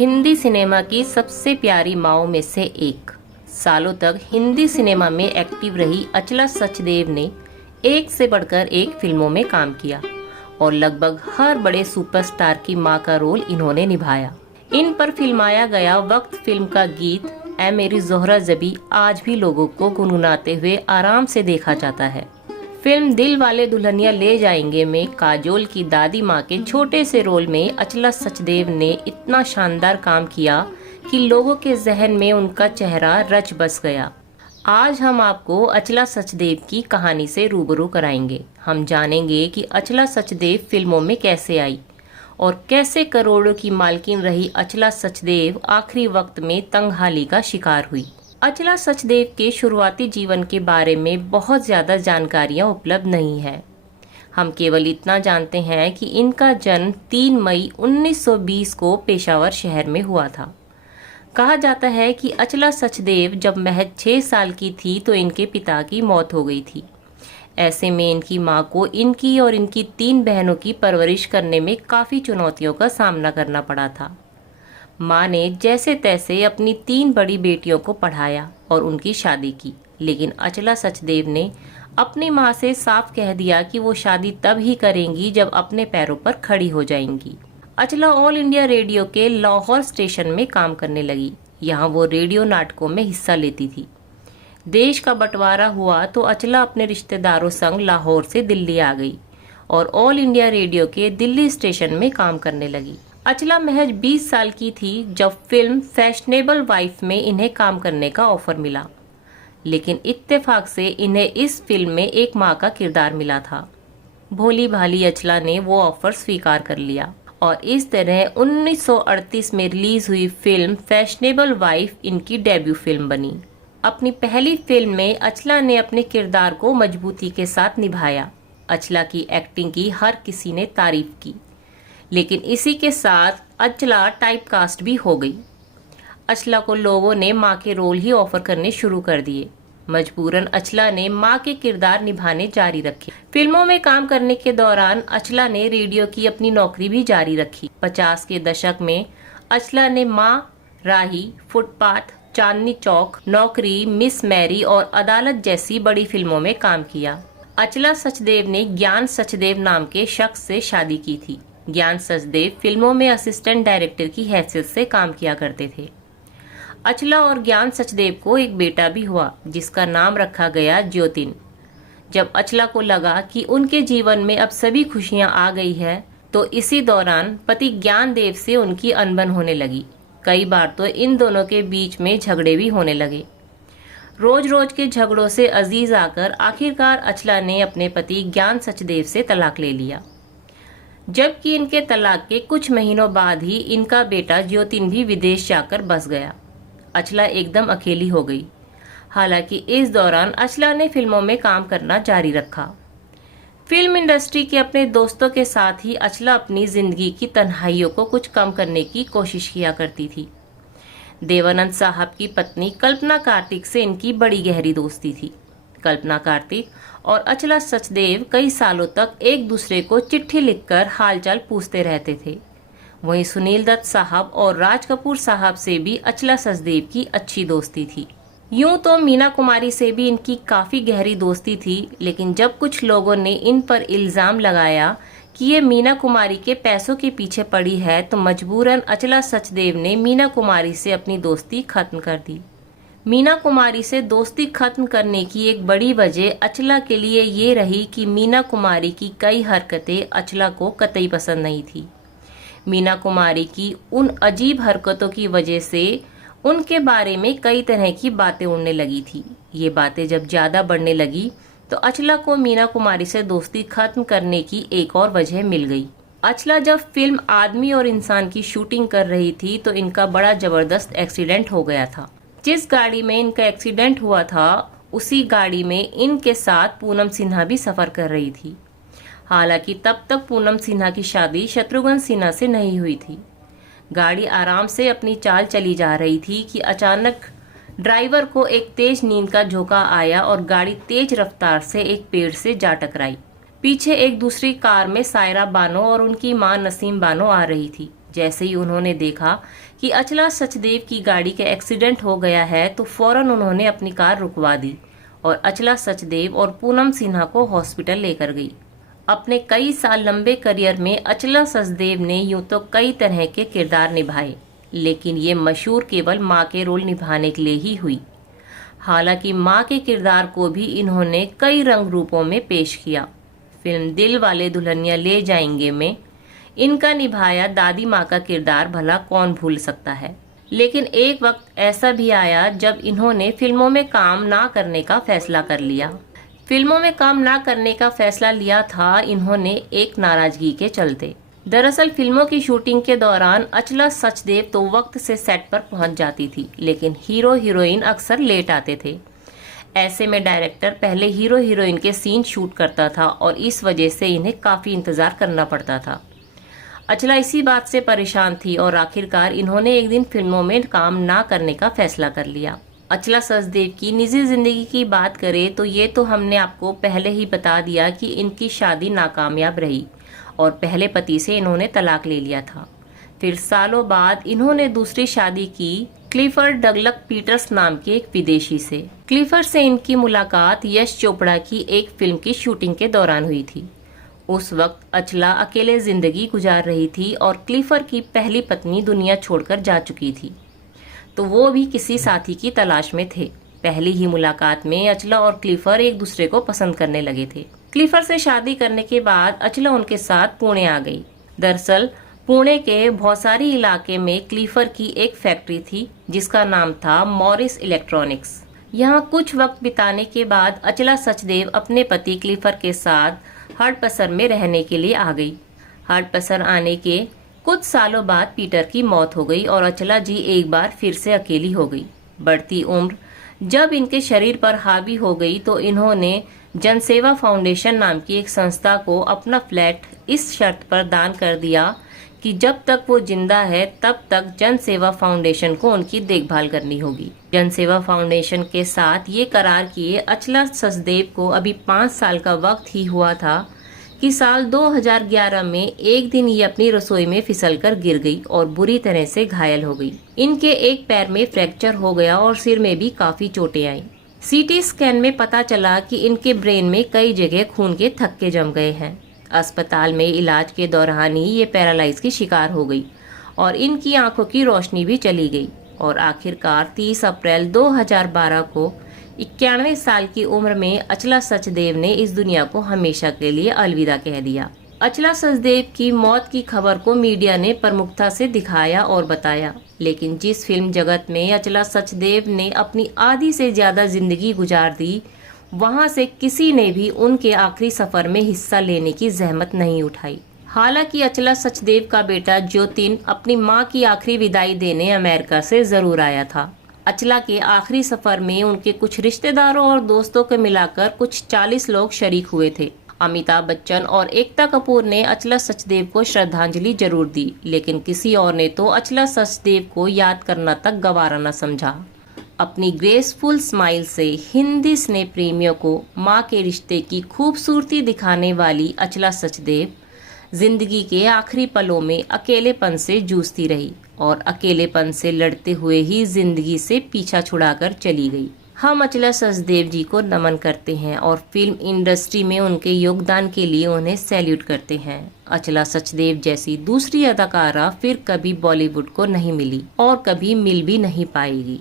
Hindi cinema की सबसे प्यारी माओं में से एक। सालों तक हिंदी सिनेमा में एक्टिव रही अचला सचदेव ने एक से बढ़कर एक फिल्मों में काम किया और लगभग हर बड़े सुपरस्टार की मां का रोल इन्होंने निभाया। इन पर फिल्माया गया वक्त फिल्म का गीत ऐ मेरी ज़ोहरा ज़बी आज भी लोगों को गुनगुनाते हुए आराम से देखा जाता है। फिल्म दिल वाले दुल्हनिया ले जाएंगे में काजोल की दादी माँ के छोटे से रोल में अचला सचदेव ने इतना शानदार काम किया कि लोगों के जहन में उनका चेहरा रच बस गया। आज हम आपको अचला सचदेव की कहानी से रूबरू कराएंगे। हम जानेंगे कि अचला सचदेव फिल्मों में कैसे आई और कैसे करोड़ों की मालकिन रही अचला सचदेव आखिरी वक्त में तंगहाली का शिकार हुई। अचला सचदेव के शुरुआती जीवन के बारे में बहुत ज़्यादा जानकारियाँ उपलब्ध नहीं है। हम केवल इतना जानते हैं कि इनका जन्म 3 मई 1920 को पेशावर शहर में हुआ था। कहा जाता है कि अचला सचदेव जब महज 6 साल की थी तो इनके पिता की मौत हो गई थी। ऐसे में इनकी मां को इनकी और इनकी 3 बहनों की परवरिश करने में काफ़ी चुनौतियों का सामना करना पड़ा था। माँ ने जैसे तैसे अपनी 3 बड़ी बेटियों को पढ़ाया और उनकी शादी की, लेकिन अचला सचदेव ने अपनी माँ से साफ कह दिया कि वो शादी तब ही करेंगी जब अपने पैरों पर खड़ी हो जाएंगी। अचला ऑल इंडिया रेडियो के लाहौर स्टेशन में काम करने लगी। यहाँ वो रेडियो नाटकों में हिस्सा लेती थी। देश का बंटवारा हुआ तो अचला अपने रिश्तेदारों संग लाहौर से दिल्ली आ गई और ऑल इंडिया रेडियो के दिल्ली स्टेशन में काम करने लगी। अचला महज 20 साल की थी जब फिल्म फैशनेबल वाइफ में इन्हें काम करने का ऑफर मिला, लेकिन इत्तेफाक से इन्हें इस फिल्म में एक माँ का किरदार मिला था। भोली भाली अचला ने वो ऑफर स्वीकार कर लिया और इस तरह 1938 में रिलीज हुई फिल्म फैशनेबल वाइफ इनकी डेब्यू फिल्म बनी। अपनी पहली फिल्म में अचला ने अपने किरदार को मजबूती के साथ निभाया। अचला की एक्टिंग की हर किसी ने तारीफ की, लेकिन इसी के साथ अचला टाइपकास्ट भी हो गई। अचला को लोगों ने माँ के रोल ही ऑफर करने शुरू कर दिए। मजबूरन अचला ने माँ के किरदार निभाने जारी रखे। फिल्मों में काम करने के दौरान अचला ने रेडियो की अपनी नौकरी भी जारी रखी। 50 के दशक में अचला ने माँ, राही, फुटपाथ, चांदनी चौक, नौकरी, मिस मैरी और अदालत जैसी बड़ी फिल्मों में काम किया। अचला सचदेव ने ज्ञान सचदेव नाम के शख्स से शादी की थी। ज्ञान सचदेव फिल्मों में असिस्टेंट डायरेक्टर की हैसियत से काम किया करते थे। अचला और ज्ञान सचदेव को एक बेटा भी हुआ जिसका नाम रखा गया ज्योतिन। जब अचला को लगा कि उनके जीवन में अब सभी खुशियां आ गई है तो इसी दौरान पति ज्ञान देव से उनकी अनबन होने लगी। कई बार तो इन दोनों के बीच में झगड़े भी होने लगे। रोज रोज के झगड़ों से अजीज आकर आखिरकार अचला ने अपने पति ज्ञान सचदेव से तलाक ले लिया, जबकि इनके तलाक के कुछ महीनों बाद ही इनका बेटा ज्योतिन भी विदेश जाकर बस गया। अचला एकदम अकेली हो गई। हालांकि इस दौरान अचला ने फिल्मों में काम करना जारी रखा। फिल्म इंडस्ट्री के अपने दोस्तों के साथ ही अचला अपनी जिंदगी की तन्हाइयों को कुछ कम करने की कोशिश किया करती थी। देवानंद साहब की पत्नी कल्पना कार्तिक से इनकी बड़ी गहरी दोस्ती थी। कल्पना कार्तिक और अचला सचदेव कई सालों तक एक दूसरे को चिट्ठी लिखकर हालचाल पूछते रहते थे। वहीं सुनील दत्त साहब और राज कपूर साहब से भी अचला सचदेव की अच्छी दोस्ती थी। यूं तो मीना कुमारी से भी इनकी काफ़ी गहरी दोस्ती थी, लेकिन जब कुछ लोगों ने इन पर इल्ज़ाम लगाया कि ये मीना कुमारी के पैसों के पीछे पड़ी है तो मजबूरन अचला सचदेव ने मीना कुमारी से अपनी दोस्ती खत्म कर दी। मीना कुमारी से दोस्ती खत्म करने की एक बड़ी वजह अचला के लिए ये रही कि मीना कुमारी की कई हरकतें अचला को कतई पसंद नहीं थी। मीना कुमारी की उन अजीब हरकतों की वजह से उनके बारे में कई तरह की बातें उड़ने लगी थी। ये बातें जब ज़्यादा बढ़ने लगी तो अचला को मीना कुमारी से दोस्ती खत्म करने की एक और वजह मिल गई। अचला जब फिल्म आदमी और इंसान की शूटिंग कर रही थी तो इनका बड़ा ज़बरदस्त एक्सीडेंट हो गया था। जिस गाड़ी में इनका एक्सीडेंट हुआ था उसी गाड़ी में इनके साथ पूनम सिन्हा भी सफ़र कर रही थी। हालांकि तब तक पूनम सिन्हा की शादी शत्रुघ्न सिन्हा से नहीं हुई थी। गाड़ी आराम से अपनी चाल चली जा रही थी कि अचानक ड्राइवर को एक तेज नींद का झोंका आया और गाड़ी तेज रफ्तार से एक पेड़ से जा टकराई। पीछे एक दूसरी कार में सायरा बानो और उनकी मां नसीम बानो आ रही थी। जैसे ही उन्होंने देखा कि अचला सचदेव की गाड़ी का एक्सीडेंट हो गया है तो फौरन उन्होंने अपनी कार रुकवा दी और अचला सचदेव और पूनम सिन्हा को हॉस्पिटल लेकर गई। अपने कई साल लंबे करियर में अचला सचदेव ने यूं तो कई तरह के किरदार निभाए, लेकिन ये मशहूर केवल माँ के रोल निभाने के लिए ही हुई। हालांकि माँ के किरदार को भी इन्होंने कई रंग रूपों में पेश किया। फिल्म दिल वाले दुल्हनिया ले जाएंगे में इनका निभाया दादी माँ का किरदार भला कौन भूल सकता है। लेकिन एक वक्त ऐसा भी आया जब इन्होंने फिल्मों में काम ना करने का फैसला कर लिया। फिल्मों में काम ना करने का फैसला लिया था इन्होंने एक नाराजगी के चलते। दरअसल फिल्मों की शूटिंग के दौरान अचला सचदेव तो वक्त से सेट पर पहुंच जाती थी, लेकिन हीरो हीरोइन अक्सर लेट आते थे। ऐसे में डायरेक्टर पहले हीरो हीरोइन के सीन शूट करता था और इस वजह से इन्हें काफी इंतजार करना पड़ता था। अचला इसी बात से परेशान थी और आखिरकार इन्होंने एक दिन फिल्मों में काम ना करने का फैसला कर लिया। अचला सचदेव की निजी जिंदगी की बात करें तो ये तो हमने आपको पहले ही बता दिया कि इनकी शादी नाकामयाब रही और पहले पति से इन्होंने तलाक ले लिया था। फिर सालों बाद इन्होंने दूसरी शादी की क्लिफर्ड डगलस पीटर्स नाम के एक विदेशी से। क्लिफर्ड से इनकी मुलाकात यश चोपड़ा की एक फिल्म की शूटिंग के दौरान हुई थी। उस वक्त अचला अकेले जिंदगी गुजार रही थी और क्लिफर्ड की पहली पत्नी दुनिया छोड़कर जा चुकी थी, तो वो भी किसी साथी की तलाश में थे। पहली ही मुलाकात में अचला और क्लिफर्ड एक दूसरे को पसंद करने लगे थे। क्लिफर्ड से शादी करने के बाद अचला उनके साथ पुणे आ गई। दरअसल पुणे के भौसारी इलाके में क्लिफर्ड की एक फैक्ट्री थी जिसका नाम था मॉरिस इलेक्ट्रॉनिक्स। यहाँ कुछ वक्त बिताने के बाद अचला सचदेव अपने पति क्लिफर्ड के साथ हडपसर में रहने के लिए आ गई। हडपसर आने के कुछ सालों बाद पीटर की मौत हो गई और अचला जी एक बार फिर से अकेली हो गई। बढ़ती उम्र जब इनके शरीर पर हावी हो गई तो इन्होंने जनसेवा फाउंडेशन नाम की एक संस्था को अपना फ्लैट इस शर्त पर दान कर दिया कि जब तक वो जिंदा है तब तक जनसेवा फाउंडेशन को उनकी देखभाल करनी होगी। जनसेवा फाउंडेशन के साथ ये करार किए अचला सचदेव को अभी 5 साल का वक्त ही हुआ था कि साल 2011 में एक दिन ये अपनी रसोई में फिसलकर गिर गई और बुरी तरह से घायल हो गई। इनके एक पैर में फ्रैक्चर हो गया और सिर में भी काफी चोटें आई। सीटी स्कैन में पता चला कि इनके ब्रेन में कई जगह खून के थक्के जम गए हैं। अस्पताल में इलाज के दौरान ही ये पैरालाइज की शिकार हो गई और इनकी आंखों की रोशनी भी चली गई और आखिरकार 30 अप्रैल 2012 को 91 साल की उम्र में अचला सचदेव ने इस दुनिया को हमेशा के लिए अलविदा कह दिया। अचला सचदेव की मौत की खबर को मीडिया ने प्रमुखता से दिखाया और बताया, लेकिन जिस फिल्म जगत में अचला सचदेव ने अपनी आधी से ज्यादा जिंदगी गुजार दी, वहां से किसी ने भी उनके आखिरी सफर में हिस्सा लेने की जहमत नहीं उठाई। हालांकि अचला सचदेव का बेटा ज्योतिन अपनी मां की आखिरी विदाई देने अमेरिका से जरूर आया था। अचला के आखिरी सफर में उनके कुछ रिश्तेदारों और दोस्तों को मिलाकर कुछ 40 लोग शरीक हुए थे। अमिताभ बच्चन और एकता कपूर ने अचला सचदेव को श्रद्धांजलि जरूर दी, लेकिन किसी और ने तो अचला सचदेव को याद करना तक गवारा न समझा। अपनी ग्रेसफुल स्माइल से हिंदी स्नेह प्रेमियों को माँ के रिश्ते की खूबसूरती दिखाने वाली अचला सचदेव जिंदगी के आखिरी पलों में अकेलेपन से जूझती रही और अकेलेपन से लड़ते हुए ही जिंदगी से पीछा छुड़ाकर चली गई। हम अचला सचदेव जी को नमन करते हैं और फिल्म इंडस्ट्री में उनके योगदान के लिए उन्हें सैल्यूट करते हैं। अचला सचदेव जैसी दूसरी अदाकारा फिर कभी बॉलीवुड को नहीं मिली और कभी मिल भी नहीं पाएगी।